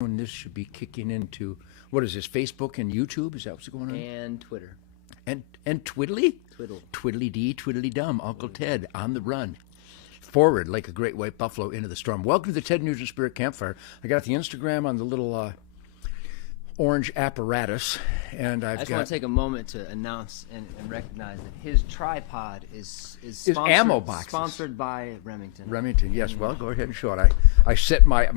And this should be kicking into, what is this, Facebook and YouTube? Is that what's going on? And Twitter. And Twiddly? Twiddle. Twiddly-dee, twiddly-dum. Uncle Ted on the run. Forward like a great white buffalo into the storm. Welcome to the Ted Nugent Spirit Campfire. I got the Instagram on the little orange apparatus. And I just want to take a moment to announce and recognize that his tripod is sponsored, ammo boxes. Sponsored by Remington. Remington, yes. Well, go ahead and show it. I set my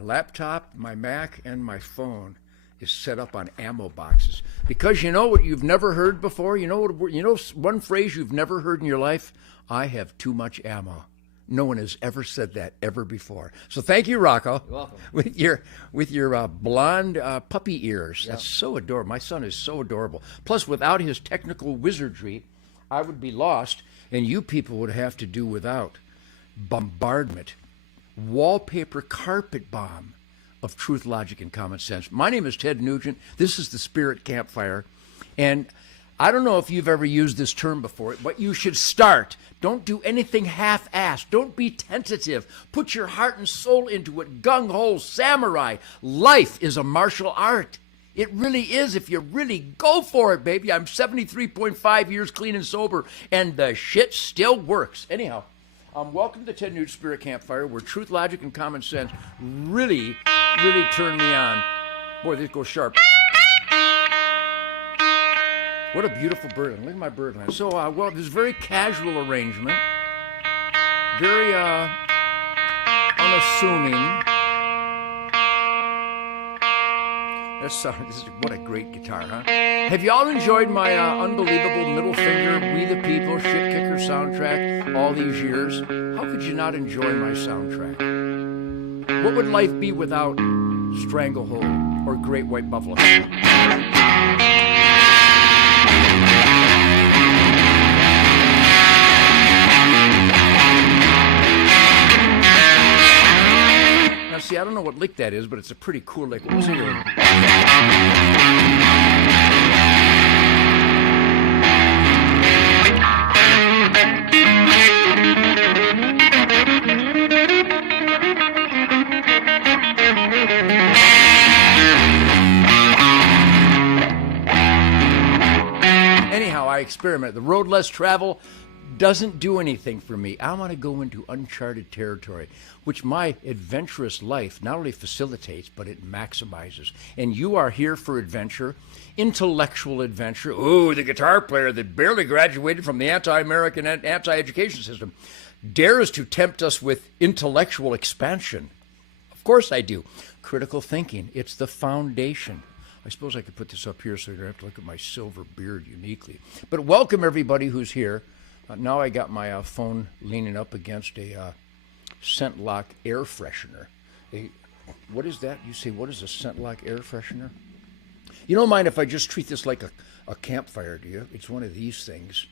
laptop, my Mac, and my phone is set up on ammo boxes. Because you know what you've never heard before? You know one phrase you've never heard in your life? I have too much ammo. No one has ever said that ever before. So thank you, Rocco. You're welcome. With your blonde puppy ears. Yep. That's so adorable. My son is so adorable. Plus, without his technical wizardry, I would be lost, and you people would have to do without bombardment, wallpaper carpet bomb of truth, logic, and common sense. My name is Ted Nugent. This is the Spirit Campfire. And I don't know if you've ever used this term before, but you should start. Don't do anything half-assed. Don't be tentative. Put your heart and soul into it. Gung-ho samurai. Life is a martial art. It really is if you really go for it, baby. I'm 73.5 years clean and sober, and the shit still works. Anyhow, welcome to Ted Nugent Spirit Campfire, where truth, logic, and common sense really turn me on. Boy, this goes sharp. What a beautiful bird. Look at my bird line. So, well, this very casual arrangement. Very unassuming. What a great guitar, huh? Have you all enjoyed my unbelievable middle finger, We the People, Shit Kicker soundtrack all these years? How could you not enjoy my soundtrack? What would life be without Stranglehold or Great White Buffalo? Now, see, I don't know what lick that is, but it's a pretty cool lick. What was it? Anyhow, I experiment. The road less travel doesn't do anything for me. I want to go into uncharted territory, which my adventurous life not only facilitates, but it maximizes. And you are here for adventure, intellectual adventure. Ooh, the guitar player that barely graduated from the anti-American and anti-education system dares to tempt us with intellectual expansion. Of course I do. Critical thinking, it's the foundation. I suppose I could put this up here so you don't have to look at my silver beard uniquely. But welcome everybody who's here. Now I got my phone leaning up against a scent lock air freshener. What is that? You say, what is a scent lock air freshener? You don't mind if I just treat this like a campfire, do you? It's one of these things.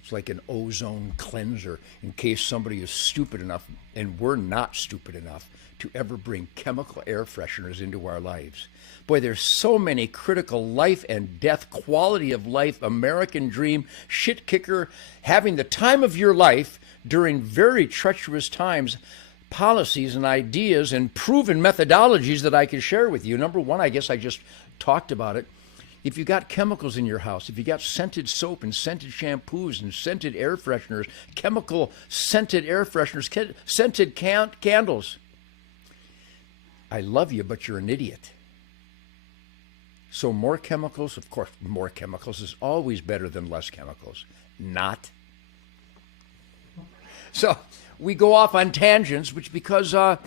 It's like an ozone cleanser in case somebody is stupid enough, and we're not stupid enough, to ever bring chemical air fresheners into our lives. Boy, there's so many critical life and death, quality of life, American dream, shit kicker, having the time of your life during very treacherous times, policies and ideas and proven methodologies that I can share with you. Number one, I guess I just talked about it. If you got chemicals in your house, if you got scented soap and scented shampoos and scented air fresheners, chemical scented air fresheners, scented candles, I love you, but you're an idiot. So more chemicals, of course, more chemicals is always better than less chemicals. Not. So we go off on tangents, which because an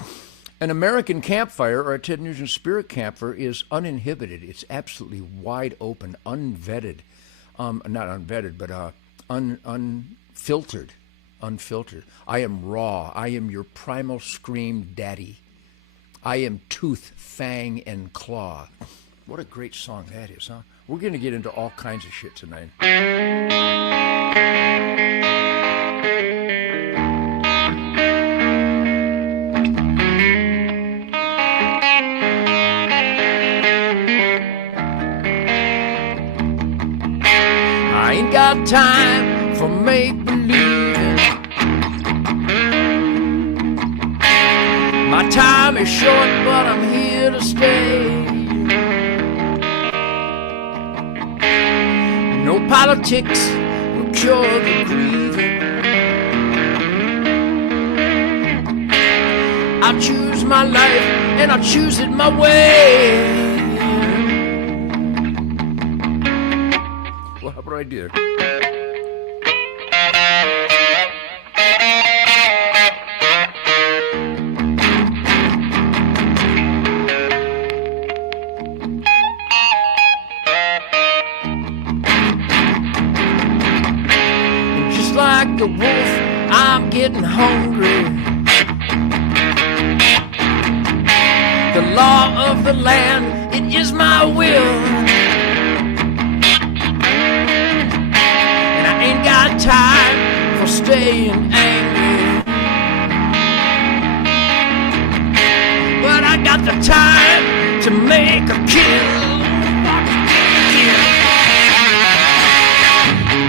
American campfire or a Ted Nugent Spirit Campfire is uninhibited. It's absolutely wide open, unvetted. Not unvetted, but unfiltered. Unfiltered. I am raw. I am your primal scream daddy. I am tooth, fang, and claw. What a great song that is, huh? We're going to get into all kinds of shit tonight. I ain't got time for make-believing. My time Time is short, but I'm here to stay. No politics will cure the grieving. I'll choose my life and I'll choose it my way. Well, how about I do? Just like the wolf, I'm getting hungry. The law of the land, it is my will. And I ain't got time for staying angry. But I got the time to make a kill.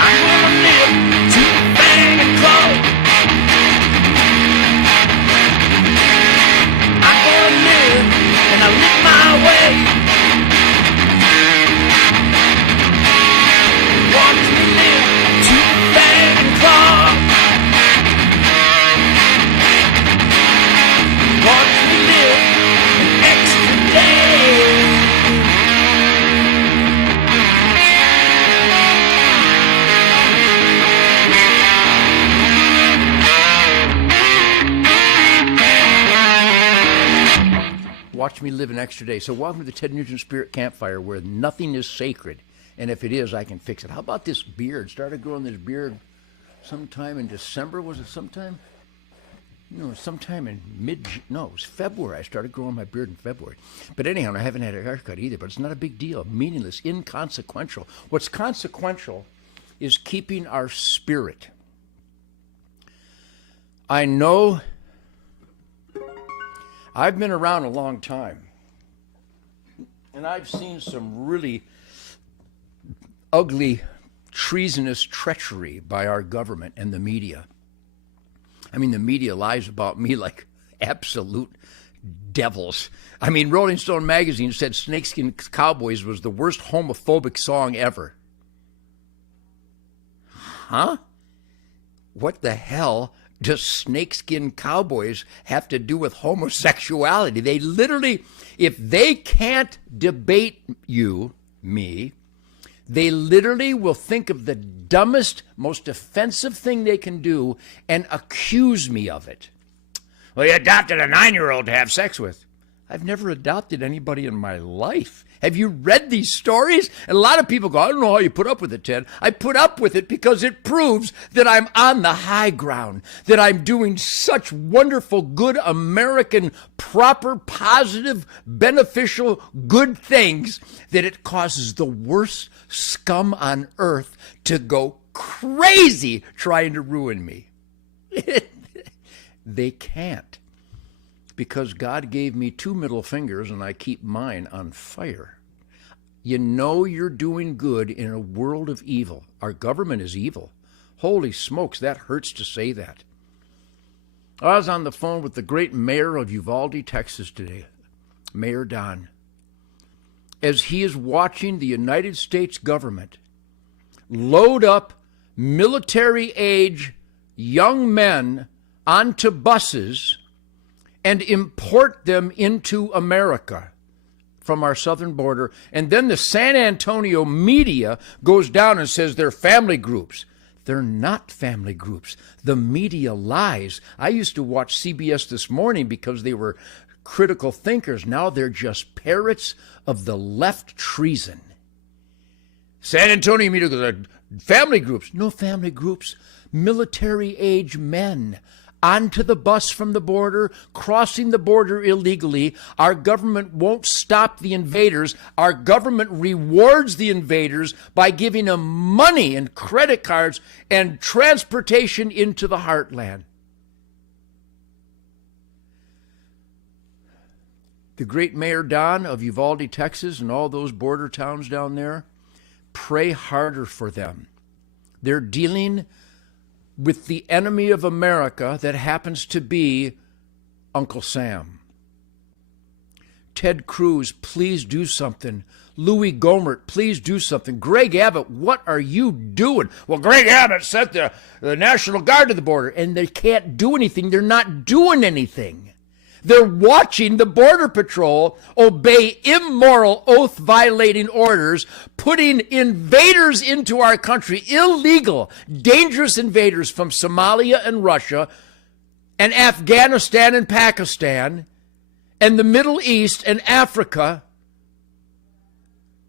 I'm gonna live to bang and claw. I'm gonna live and I live my way. Watch me live to bang and claw. Watch me live an extra day. Watch me live an extra day. So welcome to the Ted Nugent Spirit Campfire, where nothing is sacred. And if it is, I can fix it. How about this beard? Started growing this beard sometime in December. Was it sometime? No, sometime in it was February. I started growing my beard in February. But anyhow, I haven't had a haircut either. But it's not a big deal. Meaningless, inconsequential. What's consequential is keeping our spirit. I know I've been around a long time, and I've seen some really ugly, treasonous treachery by our government and the media. I mean, the media lies about me like absolute devils. I mean, Rolling Stone magazine said Snakeskin Cowboys was the worst homophobic song ever. Huh? What the hell does Snakeskin Cowboys have to do with homosexuality? They literally, if they can't debate me, they literally will think of the dumbest, most offensive thing they can do and accuse me of it. Well, you adopted a 9-year-old to have sex with. I've never adopted anybody in my life. Have you read these stories? And a lot of people go, I don't know how you put up with it, Ted. I put up with it because it proves that I'm on the high ground, that I'm doing such wonderful, good American, proper, positive, beneficial, good things that it causes the worst scum on earth to go crazy trying to ruin me. They can't. Because God gave me 2 middle fingers and I keep mine on fire. You know you're doing good in a world of evil. Our government is evil. Holy smokes, that hurts to say that. I was on the phone with the great mayor of Uvalde, Texas today, Mayor Don, as he is watching the United States government load up military-age young men onto buses and import them into America from our southern border. And then the San Antonio media goes down and says they're family groups. They're not family groups. The media lies. I used to watch CBS This Morning because they were critical thinkers. Now they're just parrots of the left treason. San Antonio media goes, family groups. No family groups. Military-age men onto the bus from the border, crossing the border illegally. Our government won't stop the invaders. Our government rewards the invaders by giving them money and credit cards and transportation into the heartland. The great Mayor Don of Uvalde, Texas, and all those border towns down there, pray harder for them. They're dealing with the enemy of America that happens to be Uncle Sam. Ted Cruz, please do something. Louis Gohmert, please do something. Greg Abbott, what are you doing? Well, Greg Abbott sent the National Guard to the border, and they can't do anything. They're not doing anything. They're watching the Border Patrol obey immoral, oath-violating orders, putting invaders into our country, illegal, dangerous invaders from Somalia and Russia and Afghanistan and Pakistan and the Middle East and Africa,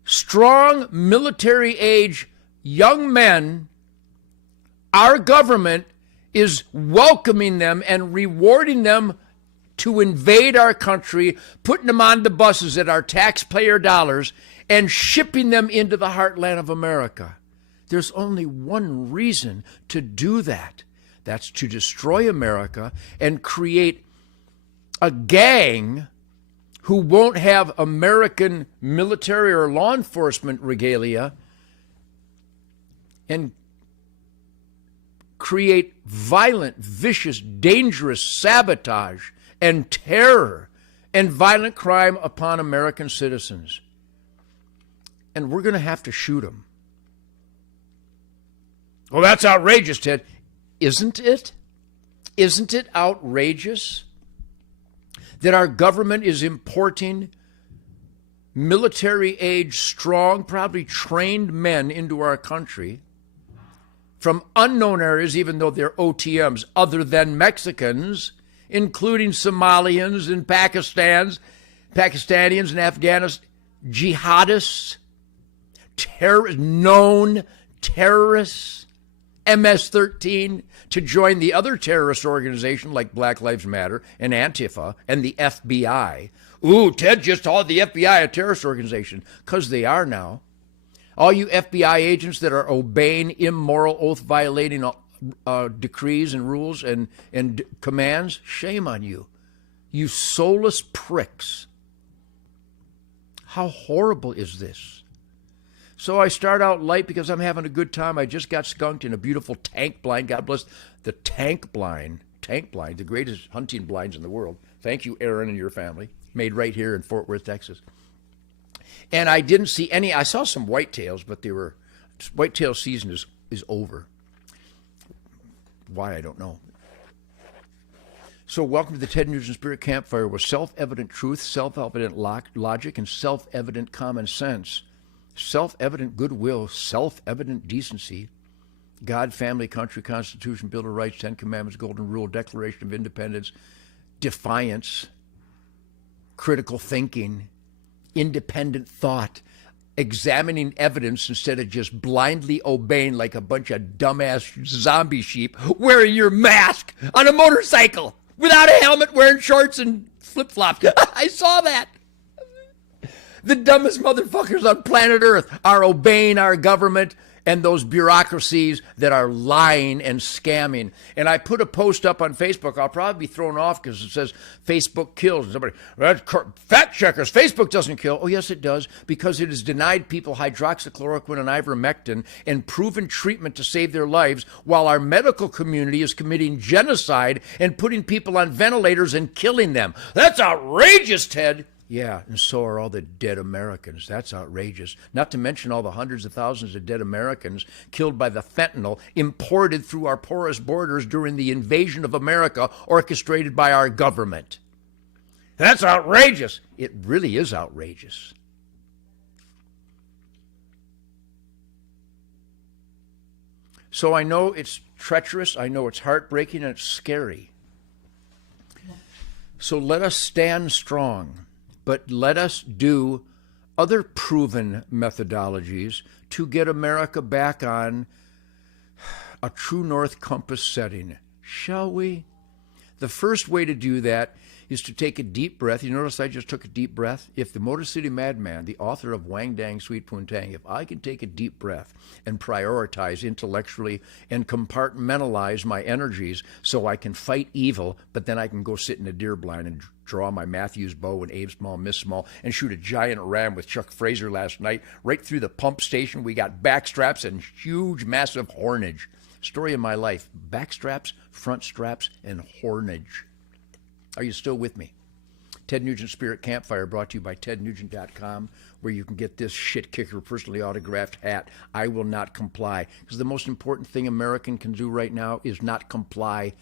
strong military-age young men. Our government is welcoming them and rewarding them to invade our country, putting them on the buses at our taxpayer dollars, and shipping them into the heartland of America. There's only one reason to do that. That's to destroy America and create a gang who won't have American military or law enforcement regalia and create violent, vicious, dangerous sabotage and terror and violent crime upon American citizens. And we're going to have to shoot them. Well, that's outrageous, Ted. Isn't it? Isn't it outrageous that our government is importing military-age, strong, probably trained men into our country from unknown areas, even though they're OTMs, other than Mexicans, including Somalians and Pakistanians and Afghanists, jihadists, known terrorists, MS-13, to join the other terrorist organization like Black Lives Matter and Antifa and the FBI. Ooh, Ted just called the FBI a terrorist organization, because they are now. All you FBI agents that are obeying immoral, oath-violating decrees and rules and commands, shame on you. You soulless pricks. How horrible is this? So I start out light because I'm having a good time. I just got skunked in a beautiful tank blind. God bless the tank blind. Tank blind, the greatest hunting blinds in the world. Thank you, Aaron, and your family. Made right here in Fort Worth, Texas. And I didn't see any. I saw some whitetails, but whitetail season is over. Why, I don't know. So welcome to the Ted Nugent Spirit Campfire, with self-evident truth, self-evident logic, and self-evident common sense. Self-evident goodwill, self-evident decency, God, family, country, Constitution, Bill of Rights, Ten Commandments, Golden Rule, Declaration of Independence, defiance, critical thinking, independent thought, examining evidence instead of just blindly obeying like a bunch of dumbass zombie sheep, wearing your mask on a motorcycle without a helmet, wearing shorts and flip-flops. I saw that. The dumbest motherfuckers on planet Earth are obeying our government and those bureaucracies that are lying and scamming. And I put a post up on Facebook. I'll probably be thrown off because it says Facebook kills. And somebody, fact checkers, Facebook doesn't kill. Oh, yes, it does, because it has denied people hydroxychloroquine and ivermectin and proven treatment to save their lives, while our medical community is committing genocide and putting people on ventilators and killing them. That's outrageous, Ted. Yeah, and so are all the dead Americans. That's outrageous. Not to mention all the hundreds of thousands of dead Americans killed by the fentanyl imported through our porous borders during the invasion of America orchestrated by our government. That's outrageous. It really is outrageous. So I know it's treacherous, I know it's heartbreaking, and it's scary. So let us stand strong. But let us do other proven methodologies to get America back on a true north compass setting, shall we? The first way to do that is to take a deep breath. You notice I just took a deep breath? If the Motor City Madman, the author of Wang Dang Sweet Poontang, if I can take a deep breath and prioritize intellectually and compartmentalize my energies so I can fight evil, but then I can go sit in a deer blind and draw my Matthews bow and aim small, miss small, and shoot a giant ram with Chuck Fraser last night right through the pump station. We got backstraps and huge, massive hornage. Story of my life. Backstraps, front straps, and hornage. Are you still with me? Ted Nugent Spirit Campfire, brought to you by tednugent.com, where you can get this shit kicker personally autographed hat, I Will Not Comply. Because the most important thing American can do right now is not comply,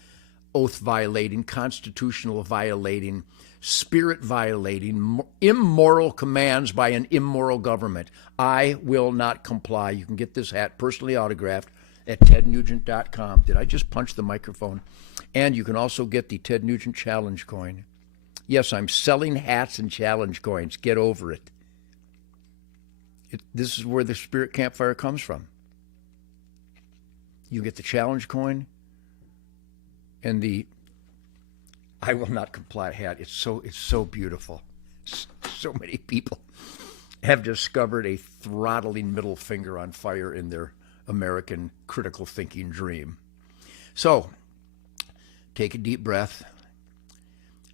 oath violating, constitutional violating, spirit violating, immoral commands by an immoral government. I will not comply. You can get this hat personally autographed at tednugent.com. Did I just punch the microphone? And you can also get the Ted Nugent Challenge coin. Yes, I'm selling hats and challenge coins. Get over it. This is where the Spirit Campfire comes from. You get the challenge coin and the I Will Not Comply hat. It's so beautiful. So many people have discovered a throttling middle finger on fire in their American critical thinking dream. So, take a deep breath.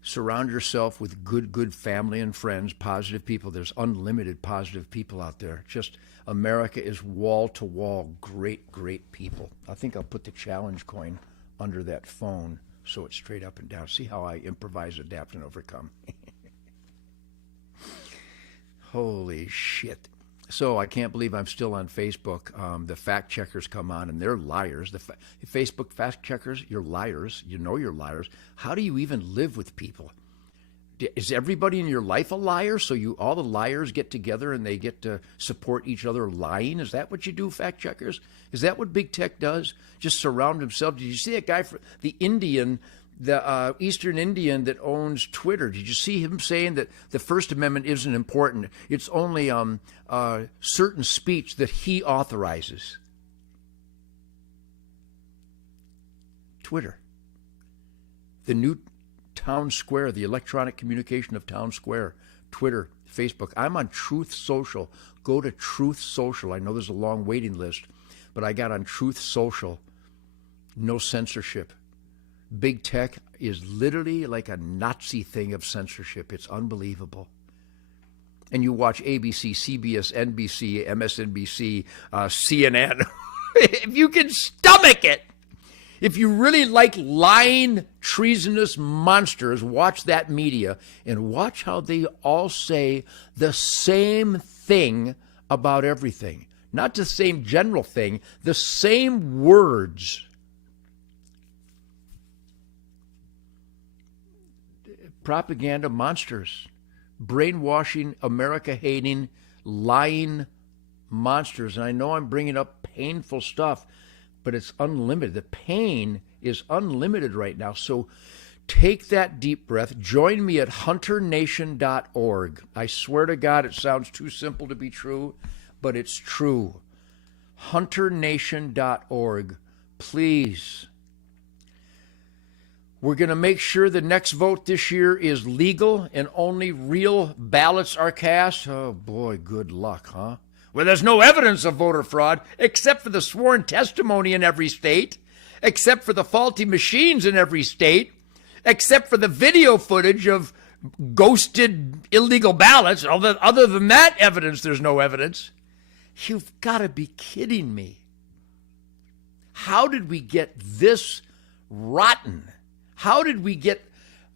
Surround yourself with good family and friends, positive people. There's unlimited positive people out there. Just America is wall to wall, great people. I think I'll put the challenge coin under that phone so it's straight up and down. See how I improvise, adapt, and overcome. Holy shit. So I can't believe I'm still on Facebook. The fact checkers come on and they're liars. The Facebook fact checkers, you're liars. You know you're liars. How do you even live with people? Is everybody in your life a liar? So all the liars get together and they get to support each other lying? Is that what you do, fact checkers? Is that what big tech does? Just surround himself? Did you see that guy, the Indian, the Eastern Indian that owns Twitter? Did you see him saying that the First Amendment isn't important? It's only certain speech that he authorizes. Twitter. The new Town Square, the electronic communication of Town Square, Twitter, Facebook. I'm on Truth Social. Go to Truth Social. I know there's a long waiting list, but I got on Truth Social. No censorship. Big tech is literally like a Nazi thing of censorship. It's unbelievable. And you watch ABC, CBS, NBC, MSNBC, CNN. If you can stomach it. If you really like lying, treasonous monsters, watch that media and watch how they all say the same thing about everything. Not the same general thing, the same words. Propaganda monsters, brainwashing, America-hating, lying monsters. And I know I'm bringing up painful stuff, but it's unlimited. The pain is unlimited right now. So take that deep breath. Join me at hunternation.org. I swear to God, it sounds too simple to be true, but it's true. hunternation.org. Please. We're going to make sure the next vote this year is legal and only real ballots are cast. Oh, boy, good luck, huh? Well, there's no evidence of voter fraud except for the sworn testimony in every state, except for the faulty machines in every state, except for the video footage of ghosted illegal ballots. Other than that evidence, there's no evidence. You've got to be kidding me. How did we get this rotten? How did we get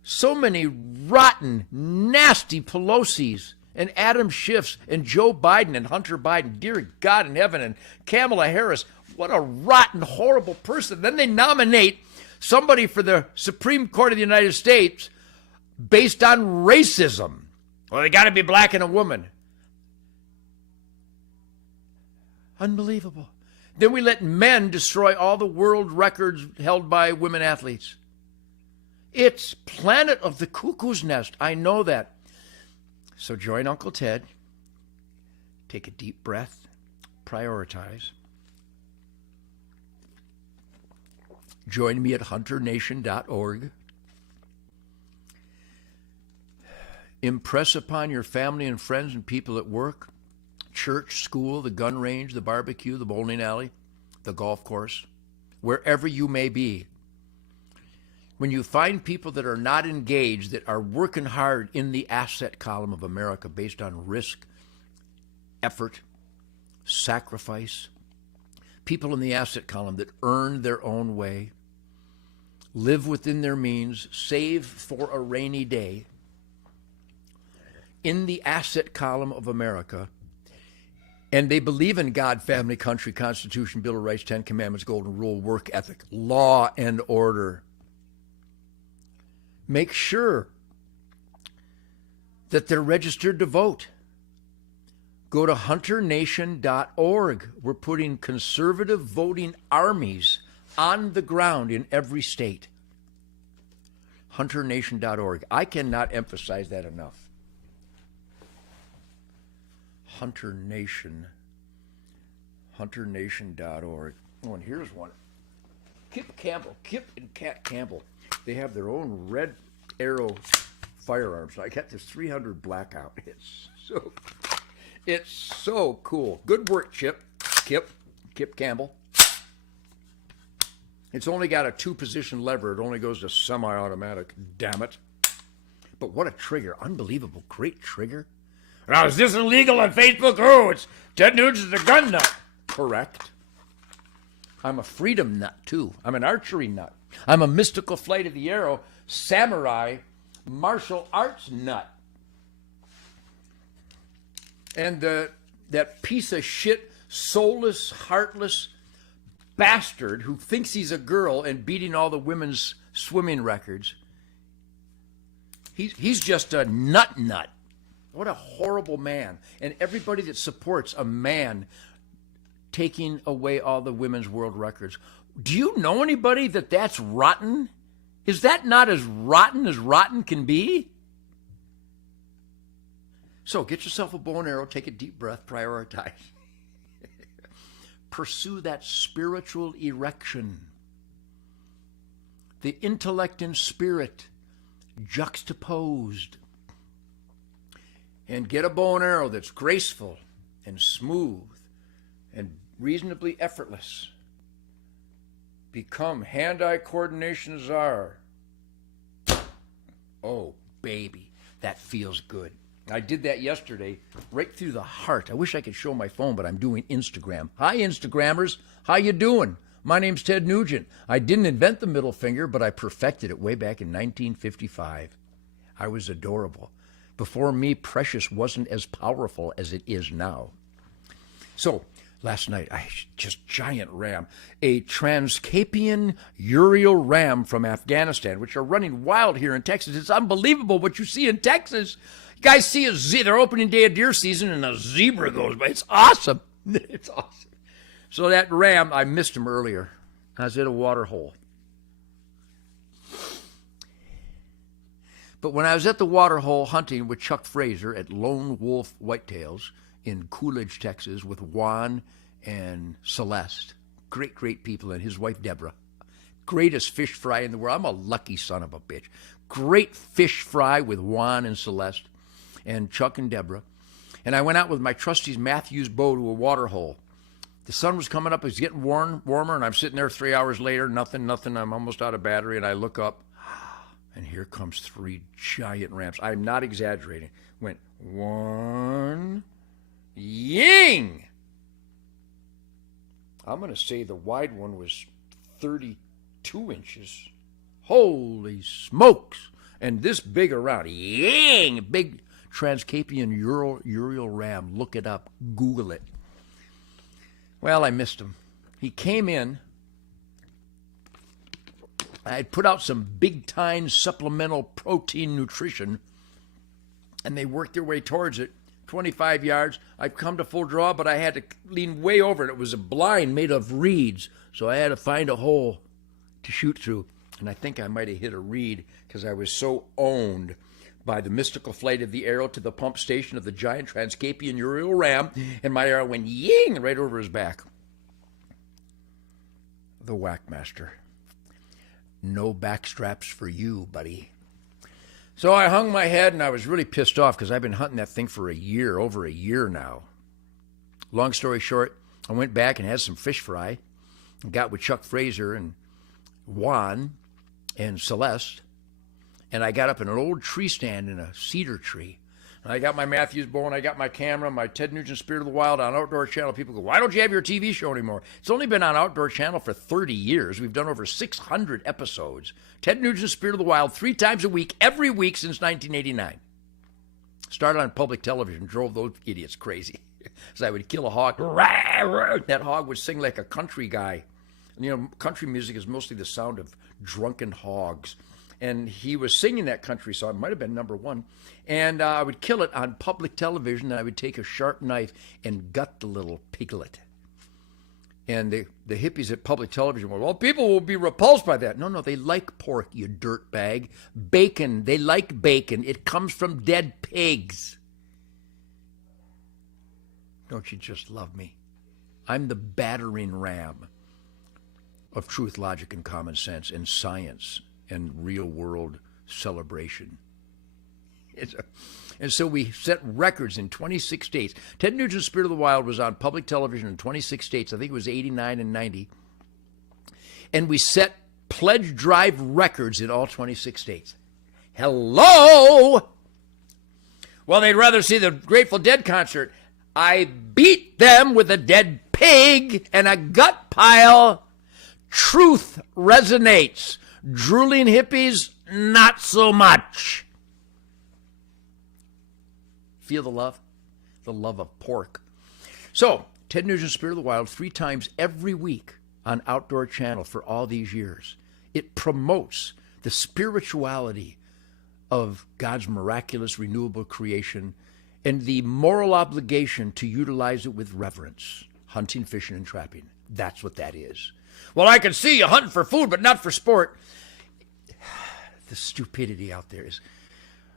so many rotten, nasty Pelosi's and Adam Schiff's and Joe Biden and Hunter Biden, dear God in heaven, and Kamala Harris? What a rotten, horrible person. Then they nominate somebody for the Supreme Court of the United States based on racism. Well, they got to be black and a woman. Unbelievable. Then we let men destroy all the world records held by women athletes. It's Planet of the Cuckoo's Nest. I know that. So join Uncle Ted. Take a deep breath. Prioritize. Join me at hunternation.org. Impress upon your family and friends and people at work, church, school, the gun range, the barbecue, the bowling alley, the golf course, wherever you may be. When you find people that are not engaged, that are working hard in the asset column of America based on risk, effort, sacrifice, people in the asset column that earn their own way, live within their means, save for a rainy day, in the asset column of America, and they believe in God, family, country, Constitution, Bill of Rights, 10 Commandments, Golden Rule, work ethic, law and order. Make sure that they're registered to vote. Go to hunternation.org. We're putting conservative voting armies on the ground in every state. hunternation.org. I cannot emphasize that enough. hunternation.org. Oh, and here's one. Kip and Kat Campbell. They have their own Red Arrow firearms. I got this 300 blackout. It's so cool. Good work, Kip Campbell. It's only got a 2-position lever. It only goes to semi-automatic. Damn it. But what a trigger. Unbelievable. Great trigger. Now, is this illegal on Facebook? Oh, it's Ted Nugent's a gun nut. Correct. I'm a freedom nut, too. I'm an archery nut. I'm a mystical flight of the arrow, samurai, martial arts nut. And that piece of shit, soulless, heartless bastard who thinks he's a girl and beating all the women's swimming records, he's just a nut. What a horrible man. And everybody that supports a man taking away all the women's world records. Do you know anybody that's rotten? Is that not as rotten can be? So get yourself a bow and arrow, take a deep breath, prioritize. Pursue that spiritual erection. The intellect and spirit juxtaposed. And get a bow and arrow that's graceful and smooth and reasonably effortless. Become hand-eye coordination czar. Oh, baby, that feels good. I did that yesterday, right through the heart. I wish I could show my phone, but I'm doing Instagram. Hi, Instagrammers. How you doing? My name's Ted Nugent. I didn't invent the middle finger, but I perfected it way back in 1955. I was adorable. Before me, precious wasn't as powerful as it is now. So, last night, just giant ram, a Transcaspian Ural ram from Afghanistan, which are running wild here in Texas. It's unbelievable what you see in Texas. You guys see their opening day of deer season, and a zebra goes by. It's awesome. It's awesome. So that ram, I missed him earlier. I was at a water hole. But when I was at the water hole hunting with Chuck Fraser at Lone Wolf Whitetails in Coolidge, Texas, with Juan and Celeste, great people, and his wife Deborah, greatest fish fry in the world. I'm a lucky son of a bitch. Great fish fry with Juan and Celeste and Chuck and Deborah. And I went out with my trusty Matthews bow to a water hole. The sun was coming up. It was getting warmer, and I'm sitting there 3 hours later, nothing. I'm almost out of battery, and I look up, and here comes 3 giant rams. I'm not exaggerating. Went 1, ying! I'm going to say the wide one was 32 inches. Holy smokes! And this big around, ying! Big Transcaspian Ural ram. Look it up. Google it. Well, I missed him. He came in. I had put out some big-time supplemental protein nutrition, and they worked their way towards it. 25 yards. I've come to full draw, but I had to lean way over it. It was a blind made of reeds, so I had to find a hole to shoot through. And I think I might have hit a reed because I was so owned by the mystical flight of the arrow to the pump station of the giant Transcaspian Ural ram, and my arrow went ying right over his back. The Whackmaster. No backstraps for you, buddy. So I hung my head, and I was really pissed off because I've been hunting that thing for over a year now. Long story short, I went back and had some fish fry and got with Chuck Fraser and Juan and Celeste, and I got up in an old tree stand in a cedar tree. And I got my Matthews bow, and I got my camera, my Ted Nugent Spirit of the Wild on Outdoor Channel. People go, why don't you have your TV show anymore? It's only been on Outdoor Channel for 30 years. We've done over 600 episodes. Ted Nugent Spirit of the Wild 3 times a week, every week since 1989. Started on public television, drove those idiots crazy. So I would kill a hog. That hog would sing like a country guy. Country music is mostly the sound of drunken hogs. And he was singing that country song. It might have been number one. And I would kill it on public television. And I would take a sharp knife and gut the little piglet. And the hippies at public television were, well, people will be repulsed by that. No, they like pork, you dirtbag. Bacon, they like bacon. It comes from dead pigs. Don't you just love me? I'm the battering ram of truth, logic, and common sense, and science, and real-world celebration. And so we set records in 26 states. Ted Nugent's Spirit of the Wild was on public television in 26 states. I think it was 89 and 90. And we set pledge drive records in all 26 states. Hello! Well, they'd rather see the Grateful Dead concert. I beat them with a dead pig and a gut pile. Truth resonates. Drooling hippies, not so much. Feel the love? The love of pork. So, Ted Nugent's Spirit of the Wild 3 times every week on Outdoor Channel for all these years. It promotes the spirituality of God's miraculous renewable creation and the moral obligation to utilize it with reverence. Hunting, fishing, and trapping. That's what that is. Well, I can see you hunting for food, but not for sport. The stupidity out there is,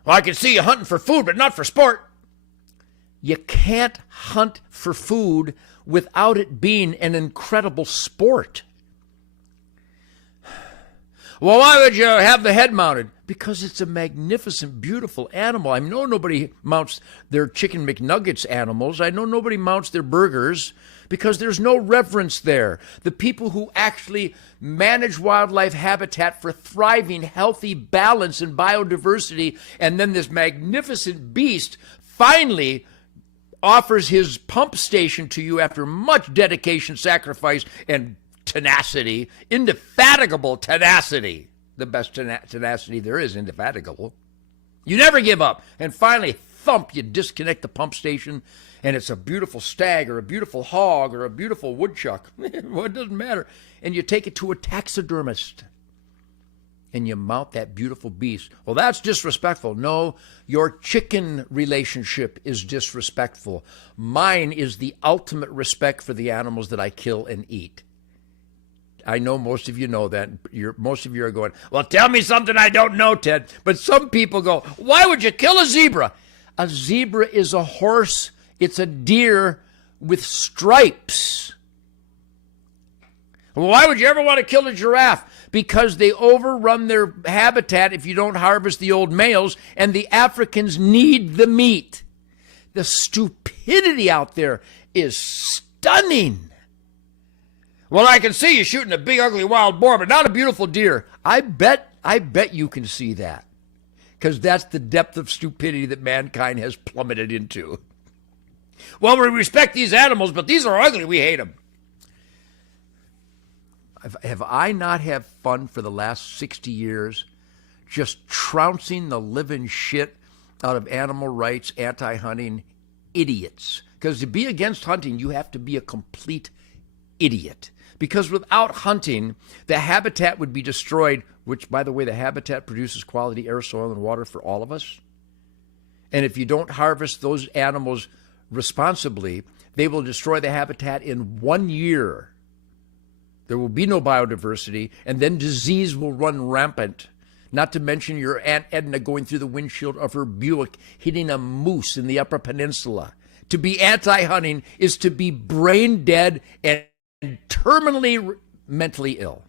well, I can see you hunting for food, but not for sport. You can't hunt for food without it being an incredible sport. Well, why would you have the head mounted? Because it's a magnificent, beautiful animal. I know nobody mounts their chicken McNuggets animals. I know nobody mounts their burgers because there's no reverence there. The people who actually manage wildlife habitat for thriving, healthy balance and biodiversity, and then this magnificent beast finally offers his pump station to you after much dedication, sacrifice, and tenacity, indefatigable tenacity. The best tenacity there is, indefatigable. You never give up. And finally, thump, you disconnect the pump station, and it's a beautiful stag or a beautiful hog or a beautiful woodchuck. Well, it doesn't matter. And you take it to a taxidermist, and you mount that beautiful beast. Well, that's disrespectful. No, your chicken relationship is disrespectful. Mine is the ultimate respect for the animals that I kill and eat. I know most of you know that. Most of you are going, well, tell me something I don't know, Ted. But some people go, why would you kill a zebra? A zebra is a horse. It's a deer with stripes. Well, why would you ever want to kill a giraffe? Because they overrun their habitat if you don't harvest the old males, and the Africans need the meat. The stupidity out there is stunning. Well, I can see you shooting a big, ugly wild boar, but not a beautiful deer. I bet you can see that, because that's the depth of stupidity that mankind has plummeted into. Well, we respect these animals, but these are ugly. We hate them. Have I not had fun for the last 60 years just trouncing the living shit out of animal rights, anti-hunting idiots? Because to be against hunting, you have to be a complete idiot. Because without hunting, the habitat would be destroyed, which, by the way, the habitat produces quality air, soil, and water for all of us. And if you don't harvest those animals responsibly, they will destroy the habitat in 1 year. There will be no biodiversity, and then disease will run rampant. Not to mention your Aunt Edna going through the windshield of her Buick, hitting a moose in the Upper Peninsula. To be anti-hunting is to be brain dead and terminally mentally ill.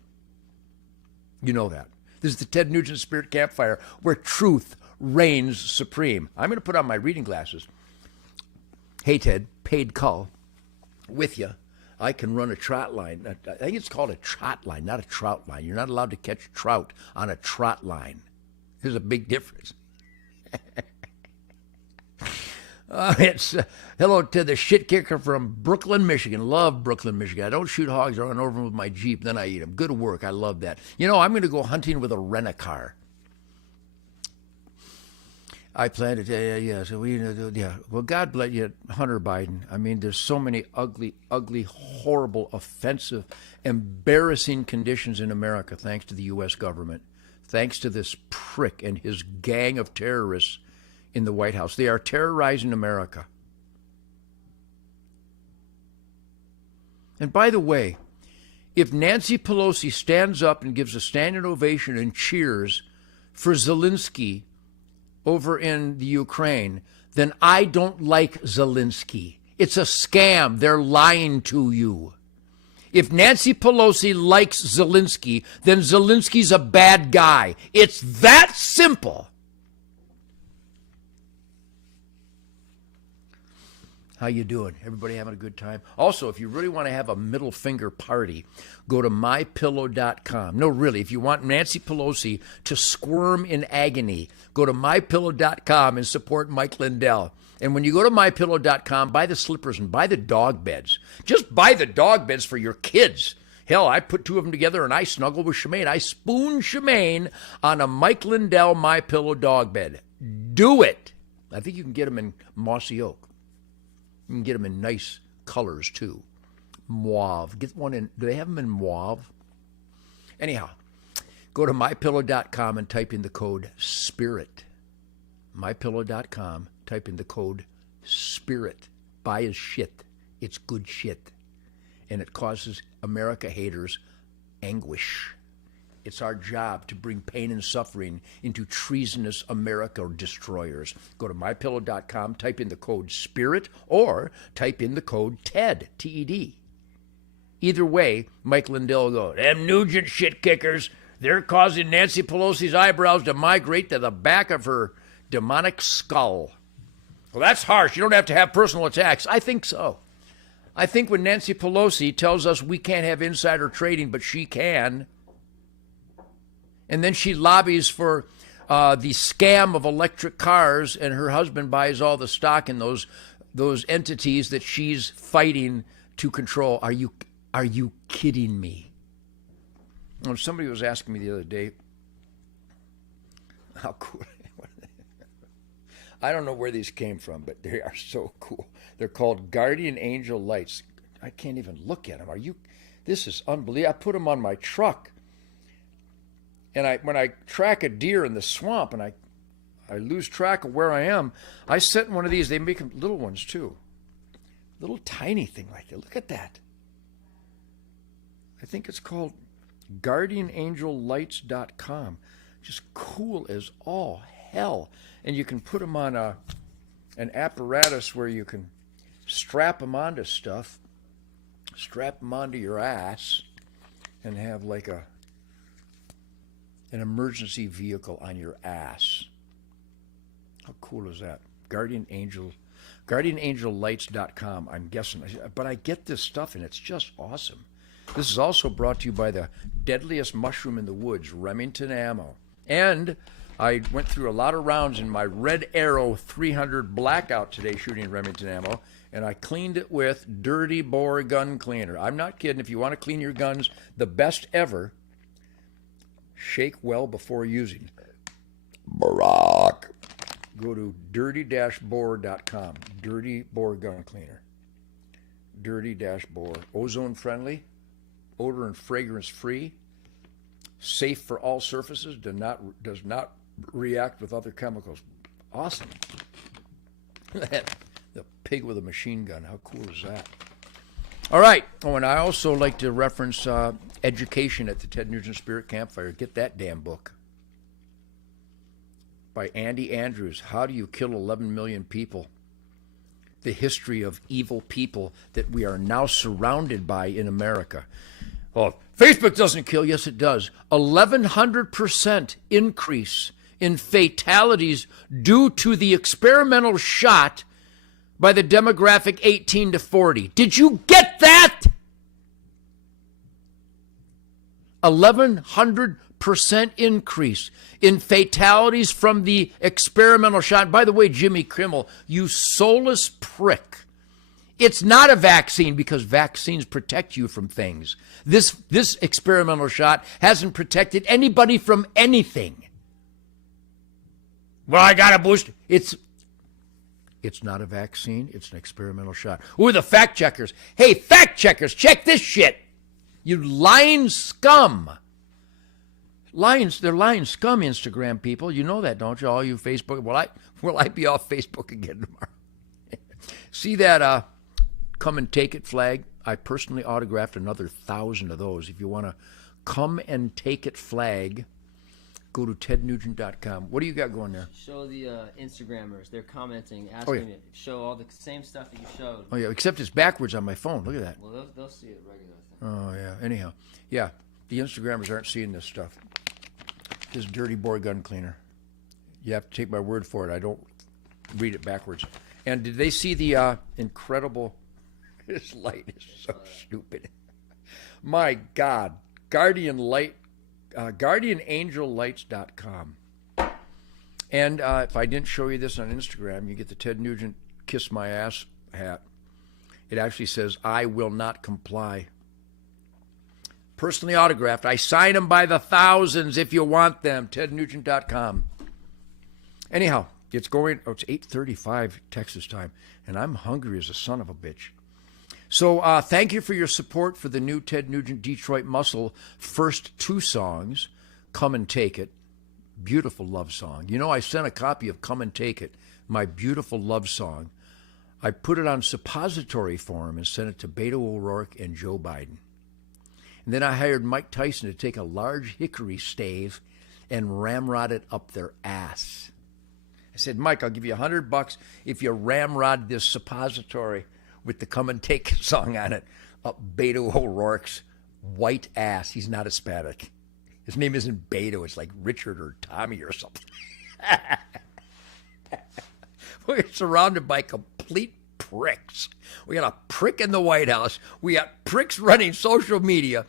You know that. This is the Ted Nugent Spirit Campfire, where truth reigns supreme. I'm going to put on my reading glasses. Hey, Ted, paid call with you. I can run a trot line. I think it's called a trot line, not a trout line. You're not allowed to catch trout on a trot line. There's a big difference. It's hello to the shit kicker from Brooklyn, Michigan. Love Brooklyn, Michigan. I don't shoot hogs. I run over them with my Jeep, then I eat them. Good work. I love that. You know, I'm going to go hunting with a rent-a-car. I plan to, yeah. So we, yeah. Well, God bless you, Hunter Biden. I mean, there's so many ugly, ugly, horrible, offensive, embarrassing conditions in America, thanks to the U.S. government, thanks to this prick and his gang of terrorists in the White House. They are terrorizing America. And by the way, if Nancy Pelosi stands up and gives a standing ovation and cheers for Zelensky over in the Ukraine, then I don't like Zelensky. It's a scam. They're lying to you. If Nancy Pelosi likes Zelensky, then Zelensky's a bad guy. It's that simple. How you doing? Everybody having a good time? Also, if you really want to have a middle finger party, go to mypillow.com. No, really, if you want Nancy Pelosi to squirm in agony, go to mypillow.com and support Mike Lindell. And when you go to mypillow.com, buy the slippers and buy the dog beds. Just buy the dog beds for your kids. Hell, I put two of them together and I snuggle with Shemaine. I spoon Shemaine on a Mike Lindell MyPillow dog bed. Do it. I think you can get them in mossy oak. You can get them in nice colors, too. Mauve. Get one in. Do they have them in mauve? Anyhow, go to mypillow.com and type in the code SPIRIT. Mypillow.com. Type in the code SPIRIT. Buy his shit. It's good shit. And it causes America haters anguish. It's our job to bring pain and suffering into treasonous America destroyers. Go to mypillow.com, type in the code SPIRIT, or type in the code TED, T-E-D. Either way, Mike Lindell will go, them Nugent shit kickers, they're causing Nancy Pelosi's eyebrows to migrate to the back of her demonic skull. Well, that's harsh. You don't have to have personal attacks. I think so. I think when Nancy Pelosi tells us we can't have insider trading, but she can, and then she lobbies for the scam of electric cars, and her husband buys all the stock in those entities that she's fighting to control. Are you kidding me? Well, somebody was asking me the other day, how cool. I don't know where these came from, but they are so cool. They're called Guardian Angel Lights. I can't even look at them. This is unbelievable. I put them on my truck. And when I track a deer in the swamp and I lose track of where I am, I set one of these. They make them little ones too. Little tiny thing like that. Look at that. I think it's called guardianangellights.com. Just cool as all hell. And you can put them on an apparatus where you can strap them onto stuff, strap them onto your ass, and have like an emergency vehicle on your ass. How cool is that? Guardianangellights.com, I'm guessing. But I get this stuff, and it's just awesome. This is also brought to you by the deadliest mushroom in the woods, Remington Ammo. And I went through a lot of rounds in my Red Arrow 300 Blackout today shooting Remington Ammo, and I cleaned it with Dirty Bore Gun Cleaner. I'm not kidding. If you want to clean your guns the best ever, shake well before using. Barack. Go to dirty-bore.com. Dirty Bore Gun Cleaner. Dirty-bore. Ozone friendly, odor and fragrance free, safe for all surfaces, does not react with other chemicals. Awesome. The pig with a machine gun. How cool is that? All right. Oh, and I also like to reference Education at the Ted Nugent Spirit Campfire. Get that damn book by Andy Andrews. How do you kill 11 million people? The history of evil people that we are now surrounded by in America. Well, Facebook doesn't kill. Yes, it does. 1,100% increase in fatalities due to the experimental shot by the demographic 18 to 40. Did you get that? 1,100% increase in fatalities from the experimental shot. By the way, Jimmy Kimmel, you soulless prick. It's not a vaccine because vaccines protect you from things. This experimental shot hasn't protected anybody from anything. Well, I got a booster. It's not a vaccine. It's an experimental shot. Ooh, the fact checkers. Hey, fact checkers, check this shit. You lying scum. They're lying scum, Instagram people. You know that, don't you? All you Facebook. Will I be off Facebook again tomorrow? See that come and take it flag? I personally autographed another 1,000 of those. If you want to come and take it flag, go to tednugent.com. What do you got going there? Show the Instagrammers. They're commenting, asking me to show all the same stuff that you showed. Oh, yeah, except it's backwards on my phone. Look at that. Well, they'll see it regular. Oh, yeah. Anyhow, yeah, the Instagrammers aren't seeing this stuff. This dirty boy gun cleaner. You have to take my word for it. I don't read it backwards. And did they see the incredible... This light is so stupid. My God. GuardianAngelLights.com. And if I didn't show you this on Instagram, you get the Ted Nugent Kiss My Ass hat. It actually says, I will not comply. Personally autographed. I sign them by the thousands if you want them. TedNugent.com. Anyhow, it's 8:35 Texas time, and I'm hungry as a son of a bitch. So thank you for your support for the new Ted Nugent Detroit Muscle first 2 songs, Come and Take It, beautiful love song. You know, I sent a copy of Come and Take It, my beautiful love song. I put it on suppository form and sent it to Beto O'Rourke and Joe Biden. And then I hired Mike Tyson to take a large hickory stave and ramrod it up their ass. I said, Mike, I'll give you $100 if you ramrod this suppository with the Come and Take It song on it up Beto O'Rourke's white ass. He's not Hispanic. His name isn't Beto. It's like Richard or Tommy or something. We're surrounded by complete pricks. We got a prick in the White House. We got pricks running social media,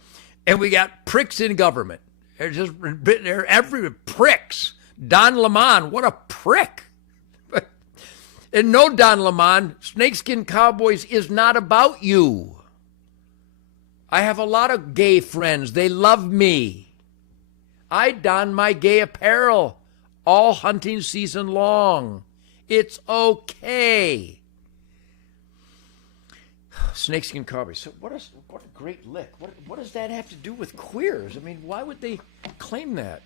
and we got pricks in government. They're every pricks. Don Lemon, what a prick. And no, Don Lemon, Snakeskin Cowboys is not about you. I have a lot of gay friends. They love me. I don my gay apparel all hunting season long. It's okay. Snakeskin Cowboys. So what a great lick. What does that have to do with queers? I mean, why would they claim that?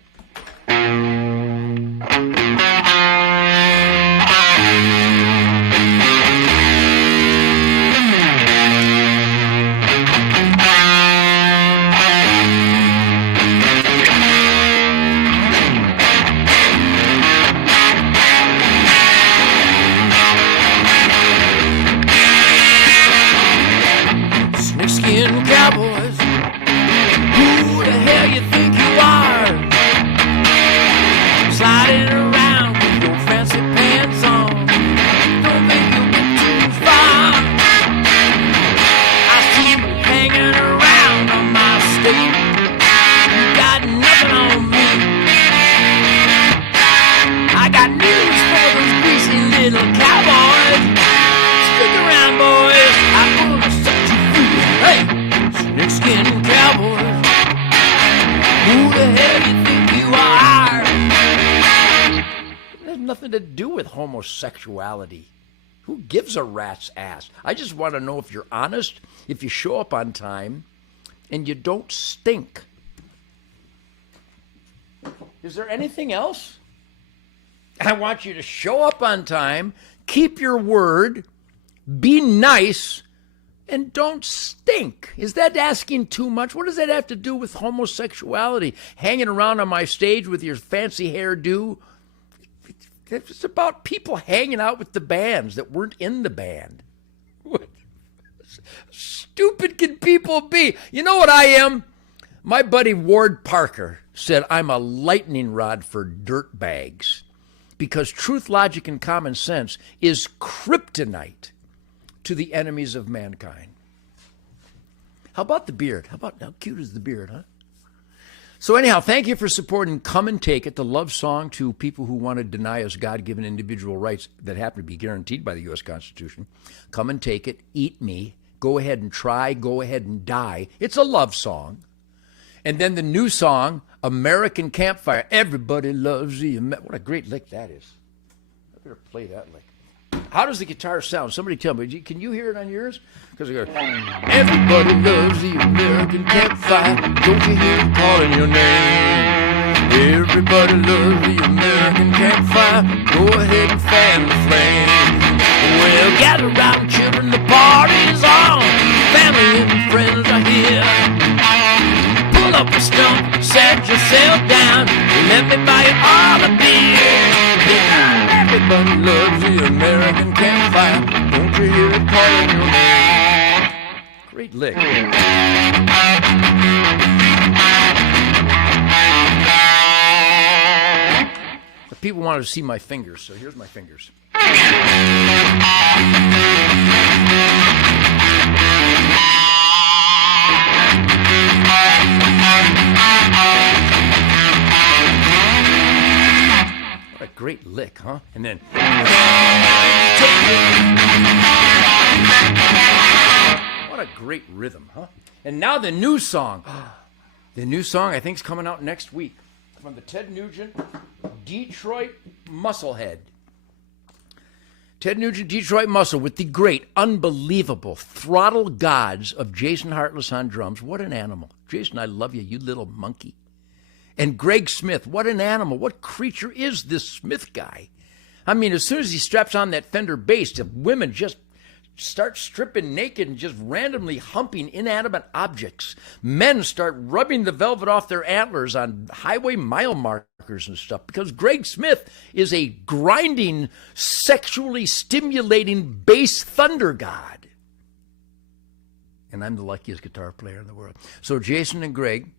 Snakeskin Cowboys, who the hell you think you are? Sliding around with your fancy pants on. Don't think you'll get too far. I see you hanging around on my state. You got nothing on me. I got news for those greasy little cowboys. Stick around, boys. I'm gonna set you free. Hey, Snakeskin Cowboys, who the hell you think you are? It has nothing to do with homosexuality. Who gives a rat's ass? I just want to know if you're honest, if you show up on time, and you don't stink. Is there anything else? I want you to show up on time, keep your word, be nice, and don't stink. Is that asking too much? What does that have to do with homosexuality? Hanging around on my stage with your fancy hairdo? It's about people hanging out with the bands that weren't in the band. What stupid can people be? You know what I am? My buddy Ward Parker said I'm a lightning rod for dirt bags because truth, logic, and common sense is kryptonite to the enemies of mankind. How about the beard? How cute is the beard, huh? So anyhow, thank you for supporting Come and Take It, the love song to people who want to deny us God-given individual rights that happen to be guaranteed by the U.S. Constitution. Come and Take It, Eat Me, Go Ahead and Try, Go Ahead and Die. It's a love song. And then the new song, American Campfire. Everybody loves the... What a great lick that is. I'm going to play that lick. How does the guitar sound? Somebody tell me. Can you hear it on yours? Because it goes, everybody loves the American campfire. Don't you hear it calling your name? Everybody loves the American campfire. Go ahead and fan the flame. Well, gather round, children, the party's on. Family and friends are here. Pull up a stump, set yourself down. Let me buy you all a beer. Everybody loves the American campfire. Don't you hear it calling your name? Great lick. But people wanted to see my fingers, so here's my fingers. What a great lick, huh? And then... What a great rhythm, huh? And now the new song. The new song, I think, is coming out next week. From the Ted Nugent Detroit Musclehead. Ted Nugent Detroit Muscle with the great, unbelievable throttle gods of Jason Hartless on drums. What an animal. Jason, I love you, you little monkey. And Greg Smith, what an animal. What creature is this Smith guy? I mean, as soon as he straps on that Fender bass, the women just start stripping naked and just randomly humping inanimate objects. Men start rubbing the velvet off their antlers on highway mile markers and stuff because Greg Smith is a grinding, sexually stimulating bass thunder god. And I'm the luckiest guitar player in the world. So Jason and Greg,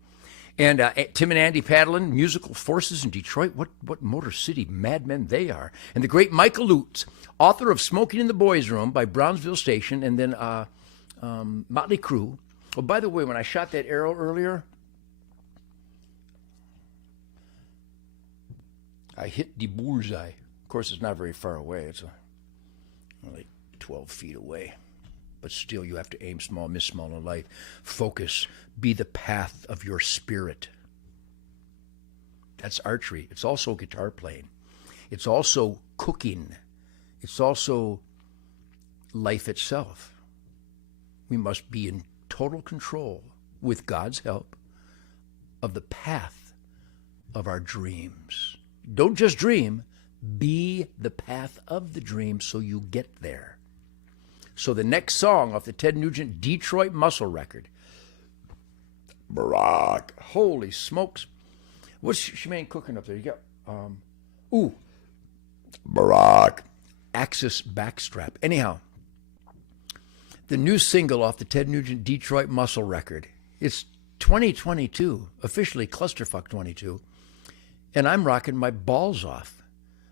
and Tim and Andy Padlin, musical forces in Detroit. What Motor City madmen they are. And the great Michael Lutz, author of Smoking in the Boys' Room by Brownsville Station, and then Motley Crue. Oh, by the way, when I shot that arrow earlier, I hit the bullseye. Of course, it's not very far away. It's like 12 feet away. But still, you have to aim small, miss small in life. Focus. Be the path of your spirit. That's archery. It's also guitar playing. It's also cooking. It's also life itself. We must be in total control, with God's help, of the path of our dreams. Don't just dream. Be the path of the dream so you get there. So the next song off the Ted Nugent Detroit Muscle record, Barack. Holy smokes. What's Shemaine cooking up there? You got, Barack. Axis backstrap. Anyhow, the new single off the Ted Nugent Detroit Muscle record. It's 2022, officially Clusterfuck 22, and I'm rocking my balls off.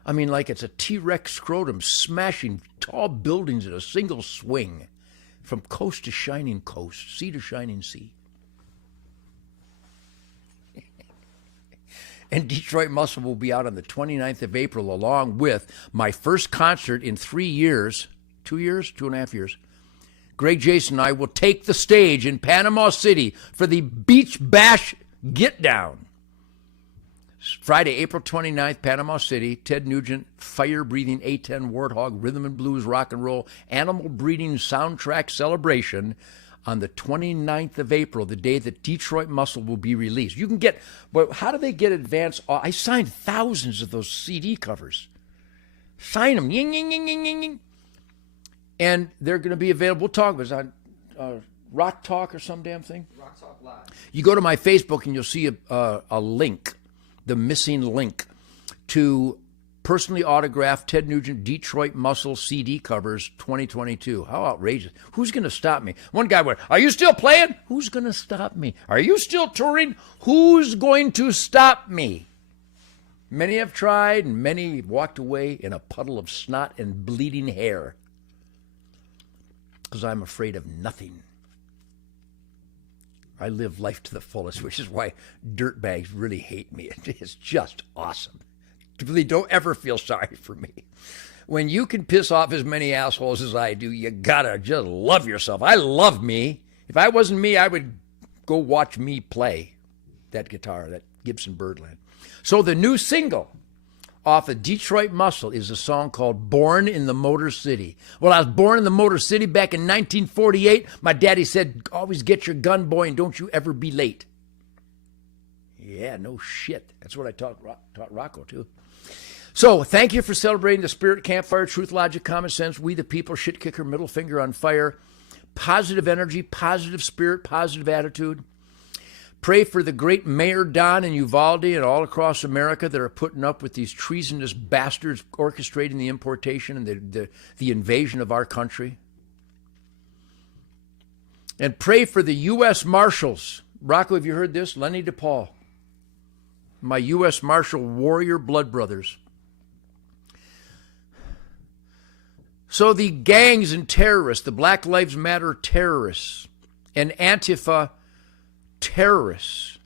I mean, like it's a T-Rex scrotum smashing tall buildings in a single swing from coast to shining coast, sea to shining sea. And Detroit Muscle will be out on the 29th of April along with my first concert in 3 years, 2 years, 2.5 years. Greg, Jason, and I will take the stage in Panama City for the Beach Bash Get Down. Friday, April 29th, Panama City, Ted Nugent, fire-breathing A10 Warthog, rhythm and blues, rock and roll, animal breeding soundtrack celebration on the 29th of April, the day that Detroit Muscle will be released. You can get, but how do they get advance? I signed thousands of those CD covers. Sign them. Ying, ying, ying, ying, ying, ying. And they're going to be available. We'll talk about it on Rock Talk or some damn thing. Rock Talk Live. You go to my Facebook and you'll see a link. The missing link to personally autographed Ted Nugent Detroit Muscle CD covers 2022. How outrageous. Who's going to stop me? One guy went, are you still playing? Who's going to stop me? Are you still touring? Who's going to stop me? Many have tried and many walked away in a puddle of snot and bleeding hair because I'm afraid of nothing. I live life to the fullest, which is why dirtbags really hate me. It's just awesome. Really, don't ever feel sorry for me. When you can piss off as many assholes as I do, you gotta just love yourself. I love me. If I wasn't me, I would go watch me play that guitar, that Gibson Birdland. So the new single off of Detroit Muscle is a song called Born in the Motor City. Well, I was born in the Motor City back in 1948. My daddy said, always get your gun, boy, and don't you ever be late. Yeah, no shit. That's what I taught Rocco, too. So, thank you for celebrating the Spirit Campfire, Truth, Logic, Common Sense, We the People, Shit Kicker, Middle Finger on Fire, positive energy, positive spirit, positive attitude. Pray for the great Mayor Don and Uvalde and all across America that are putting up with these treasonous bastards orchestrating the importation and the invasion of our country. And pray for the U.S. Marshals. Rocco, have you heard this? Lenny DePaul. My U.S. Marshal warrior blood brothers. So the gangs and terrorists, the Black Lives Matter terrorists and Antifa terrorists,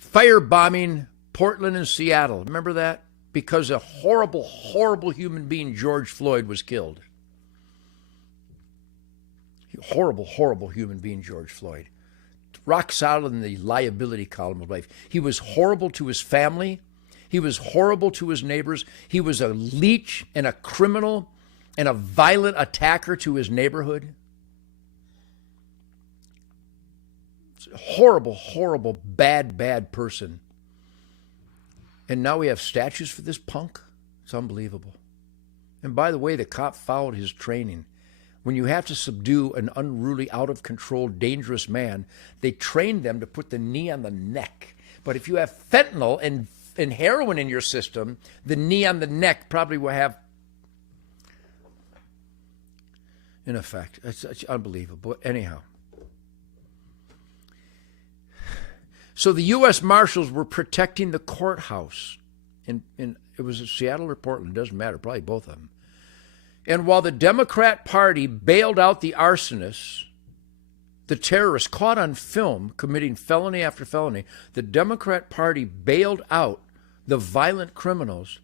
firebombing Portland and Seattle. Remember that? Because a horrible, horrible human being, George Floyd, was killed. Horrible, horrible human being, George Floyd. Rock solid in the liability column of life. He was horrible to his family. He was horrible to his neighbors. He was a leech and a criminal and a violent attacker to his neighborhood. Horrible, horrible, bad, bad person. And now we have statues for this punk? It's unbelievable. And by the way, the cop followed his training. When you have to subdue an unruly, out-of-control, dangerous man, they train them to put the knee on the neck. But if you have fentanyl and heroin in your system, the knee on the neck probably will have an effect. It's unbelievable. Anyhow. So the U.S. Marshals were protecting the courthouse. It was in Seattle or Portland, doesn't matter, probably both of them. And while the Democrat Party bailed out the arsonists, the terrorists caught on film committing felony after felony, the Democrat Party bailed out the violent criminals,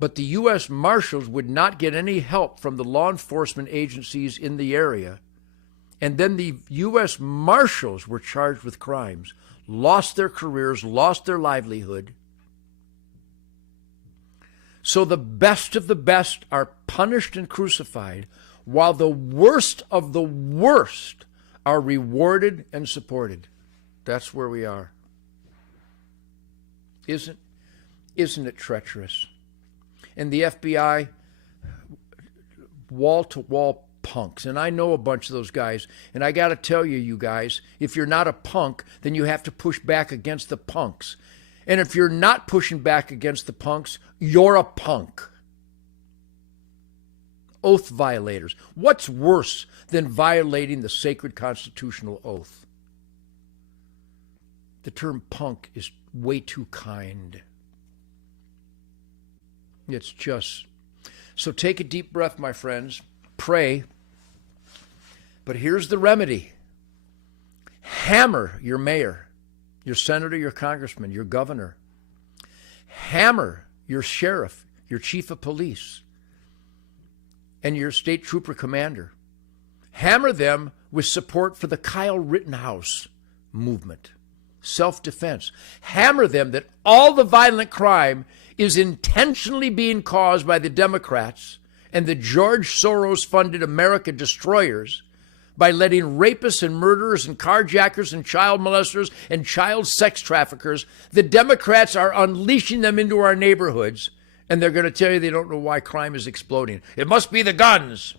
but the U.S. Marshals would not get any help from the law enforcement agencies in the area. And then the U.S. Marshals were charged with crimes, lost their careers, lost their livelihood. So the best of the best are punished and crucified, while the worst of the worst are rewarded and supported. That's where we are. Isn't it treacherous? And the FBI, wall-to-wall punks. And I know a bunch of those guys. And I got to tell you, you guys, if you're not a punk, then you have to push back against the punks. And if you're not pushing back against the punks, you're a punk. Oath violators. What's worse than violating the sacred constitutional oath? The term punk is way too kind. It's just. So take a deep breath, my friends. Pray. But here's the remedy. Hammer your mayor, your senator, your congressman, your governor. Hammer your sheriff, your chief of police, and your state trooper commander. Hammer them with support for the Kyle Rittenhouse movement, self-defense. Hammer them that all the violent crime is intentionally being caused by the Democrats and the George Soros-funded America destroyers by letting rapists and murderers and carjackers and child molesters and child sex traffickers, the Democrats are unleashing them into our neighborhoods, and they're going to tell you they don't know why crime is exploding. It must be the guns.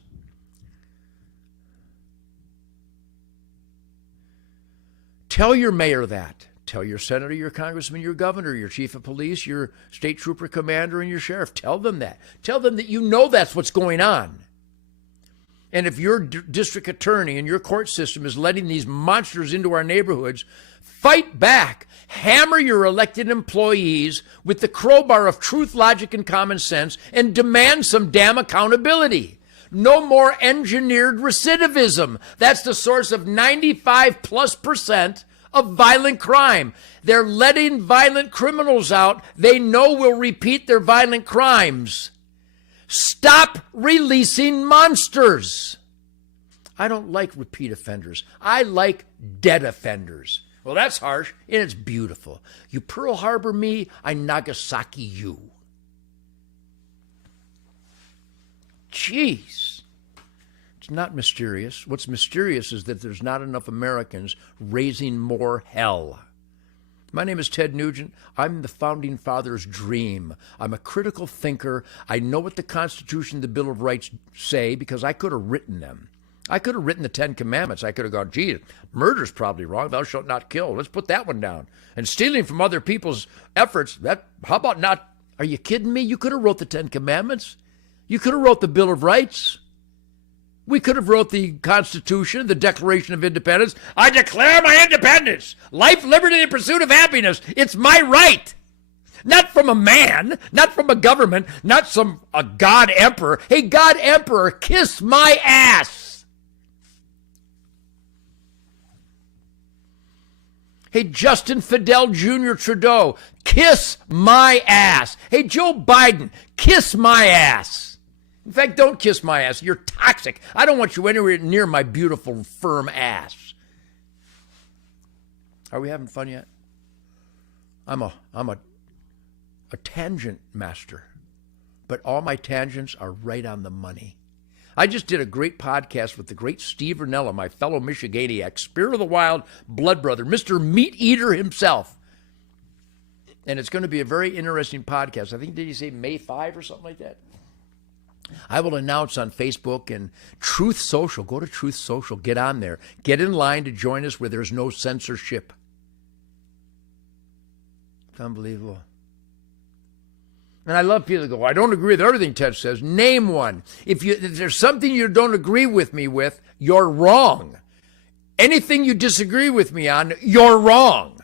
Tell your mayor that. Tell your senator, your congressman, your governor, your chief of police, your state trooper commander, and your sheriff. Tell them that. Tell them that you know that's what's going on. And if your district attorney and your court system is letting these monsters into our neighborhoods, fight back. Hammer your elected employees with the crowbar of truth, logic, and common sense and demand some damn accountability. No more engineered recidivism. That's the source of 95+% of violent crime. They're letting violent criminals out they know will repeat their violent crimes. Stop releasing monsters. I don't like repeat offenders. I like dead offenders. Well, that's harsh, and it's beautiful. You Pearl Harbor me, I Nagasaki you. Jeez. It's not mysterious. What's mysterious is that there's not enough Americans raising more hell. My name is Ted Nugent. I'm the Founding Fathers' dream. I'm a critical thinker. I know what the Constitution and the Bill of Rights say because I could have written them. I could have written the Ten Commandments. I could have gone, gee, murder's probably wrong. Thou shalt not kill. Let's put that one down. And stealing from other people's efforts, how about not? Are you kidding me? You could have wrote the Ten Commandments. You could have wrote the Bill of Rights. We could have wrote the Constitution, the Declaration of Independence. I declare my independence. Life, liberty, and pursuit of happiness. It's my right. Not from a man, not from a government, not a God emperor. Hey, God emperor, kiss my ass. Hey, Justin Fidel Jr. Trudeau, kiss my ass. Hey, Joe Biden, kiss my ass. In fact, don't kiss my ass. You're toxic. I don't want you anywhere near my beautiful, firm ass. Are we having fun yet? I'm a tangent master, but all my tangents are right on the money. I just did a great podcast with the great Steve Ranella, my fellow Michiganiac, Spirit of the Wild, blood brother, Mr. Meat Eater himself. And it's going to be a very interesting podcast. I think, did he say May 5 or something like that? I will announce on Facebook and Truth Social. Go to Truth Social. Get on there. Get in line to join us where there's no censorship. It's unbelievable. And I love people that go, I don't agree with everything Ted says. Name one. If there's something you don't agree with me with, you're wrong. Anything you disagree with me on, you're wrong.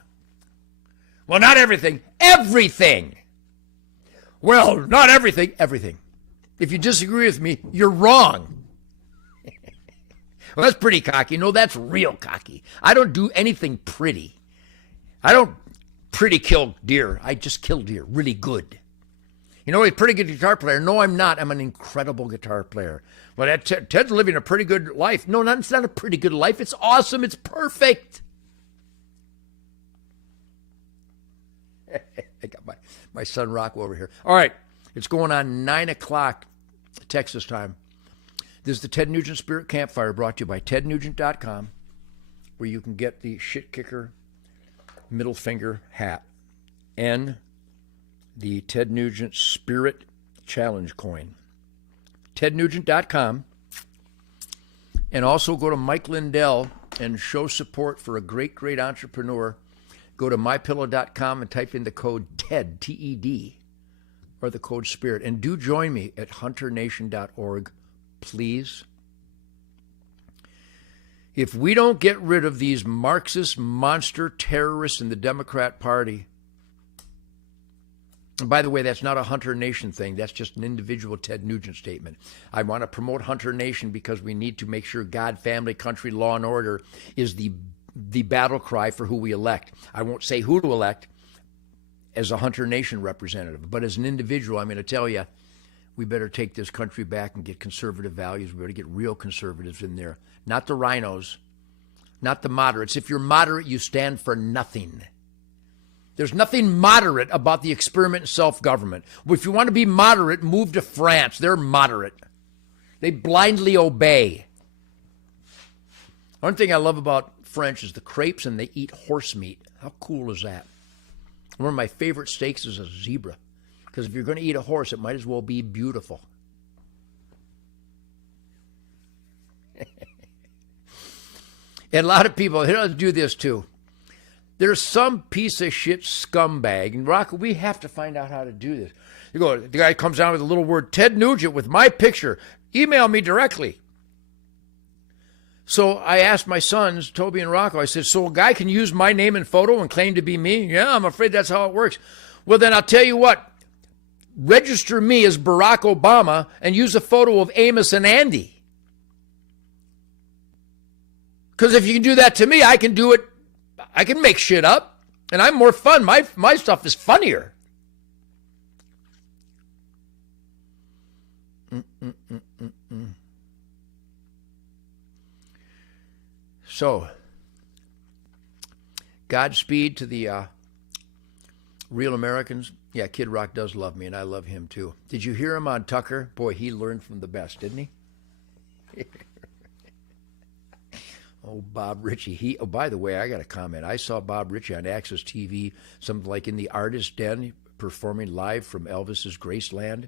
Well, not everything. Everything. Well, not everything. Everything. If you disagree with me, you're wrong. Well, that's pretty cocky. No, that's real cocky. I don't do anything pretty. I don't pretty kill deer. I just kill deer really good. You know, he's a pretty good guitar player. No, I'm not. I'm an incredible guitar player. Well, Ted's living a pretty good life. No, it's not a pretty good life. It's awesome. It's perfect. I got my son Rocco over here. All right. It's going on 9 o'clock Texas time. This is the Ted Nugent Spirit Campfire brought to you by tednugent.com, where you can get the shit kicker middle finger hat and the Ted Nugent Spirit Challenge coin. tednugent.com. And also go to Mike Lindell and show support for a great, great entrepreneur. Go to mypillow.com and type in the code TED, T-E-D, or the code SPIRIT. And do join me at hunternation.org, please. If we don't get rid of these Marxist monster terrorists in the Democrat Party, and by the way, that's not a Hunter Nation thing. That's just an individual Ted Nugent statement. I want to promote Hunter Nation because we need to make sure God, family, country, law, and order is the battle cry for who we elect. I won't say who to elect as a Hunter Nation representative, but as an individual, I'm going to tell you, we better take this country back and get conservative values. We better get real conservatives in there. Not the rhinos, not the moderates. If you're moderate, you stand for nothing. There's nothing moderate about the experiment in self-government. If you want to be moderate, move to France. They're moderate. They blindly obey. One thing I love about French is the crepes, and they eat horse meat. How cool is that? One of my favorite steaks is a zebra, because if you're going to eat a horse, it might as well be beautiful. And a lot of people, let's do this too. There's some piece of shit scumbag, and Rocco, we have to find out how to do this. You go, the guy comes down with a little word, Ted Nugent with my picture. Email me directly. So I asked my sons, Toby and Rocco, I said, so a guy can use my name and photo and claim to be me? Yeah, I'm afraid that's how it works. Well, then I'll tell you what. Register me as Barack Obama and use a photo of Amos and Andy. Because if you can do that to me, I can do it. I can make shit up. And I'm more fun. My stuff is funnier. So, Godspeed to the real Americans. Yeah, Kid Rock does love me, and I love him too. Did you hear him on Tucker? Boy, he learned from the best, didn't he? Oh, Bob Ritchie. Oh, by the way, I got a comment. I saw Bob Ritchie on Access TV, something like in the Artist Den, performing live from Elvis's Graceland.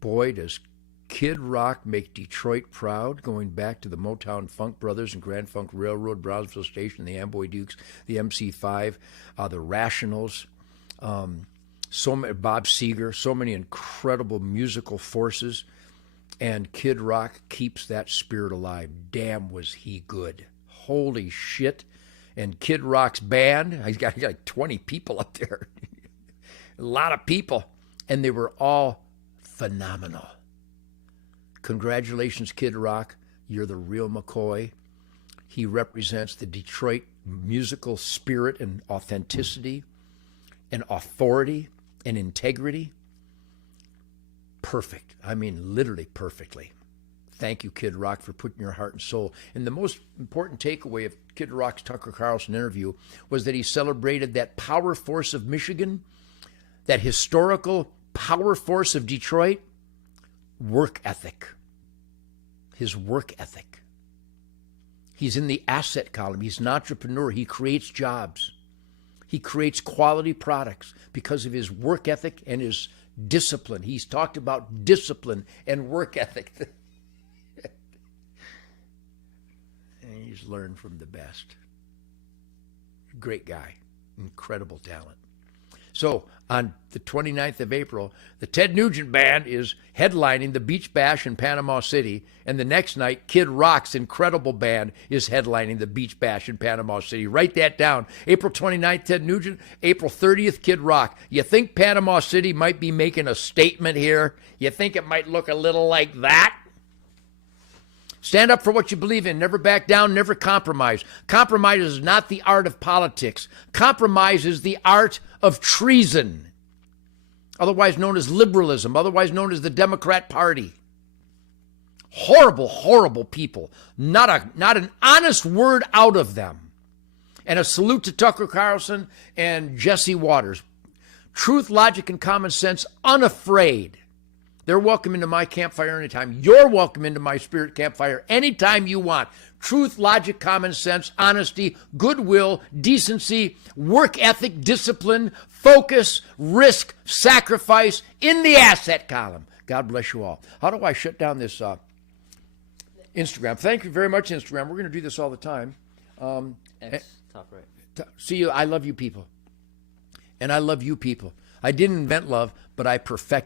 Boy, does Kid Rock make Detroit proud, going back to the Motown Funk Brothers and Grand Funk Railroad, Brownsville Station, the Amboy Dukes, the MC5, the Rationals, so many, Bob Seger, so many incredible musical forces. And Kid Rock keeps that spirit alive. Damn, was he good. Holy shit. And Kid Rock's band, he's got like 20 people up there. A lot of people. And they were all phenomenal. Congratulations, Kid Rock. You're the real McCoy. He represents the Detroit musical spirit and authenticity and authority and integrity. Perfect. I mean, literally perfectly. Thank you, Kid Rock, for putting your heart and soul. And the most important takeaway of Kid Rock's Tucker Carlson interview was that he celebrated that power force of Michigan, that historical power force of Detroit, work ethic. His work ethic. He's in the asset column. He's an entrepreneur. He creates jobs. He creates quality products because of his work ethic and his discipline. He's talked about discipline and work ethic. And he's learned from the best. Great guy. Incredible talent. So on the 29th of April, the Ted Nugent Band is headlining the Beach Bash in Panama City. And the next night, Kid Rock's incredible band is headlining the Beach Bash in Panama City. Write that down. April 29th, Ted Nugent. April 30th, Kid Rock. You think Panama City might be making a statement here? You think it might look a little like that? Stand up for what you believe in. Never back down. Never compromise. Compromise is not the art of politics. Compromise is the art of treason, otherwise known as liberalism, otherwise known as the Democrat Party. Horrible, horrible people. Not an honest word out of them. And a salute to Tucker Carlson and Jesse Waters. Truth, logic, and common sense, unafraid. They're welcome into my campfire anytime. You're welcome into my spirit campfire anytime you want. Truth, logic, common sense, honesty, goodwill, decency, work ethic, discipline, focus, risk, sacrifice in the asset column. God bless you all. How do I shut down this Instagram? Thank you very much, Instagram. We're going to do this all the time. X, top right. See you. I love you people. And I love you people. I didn't invent love, but I perfected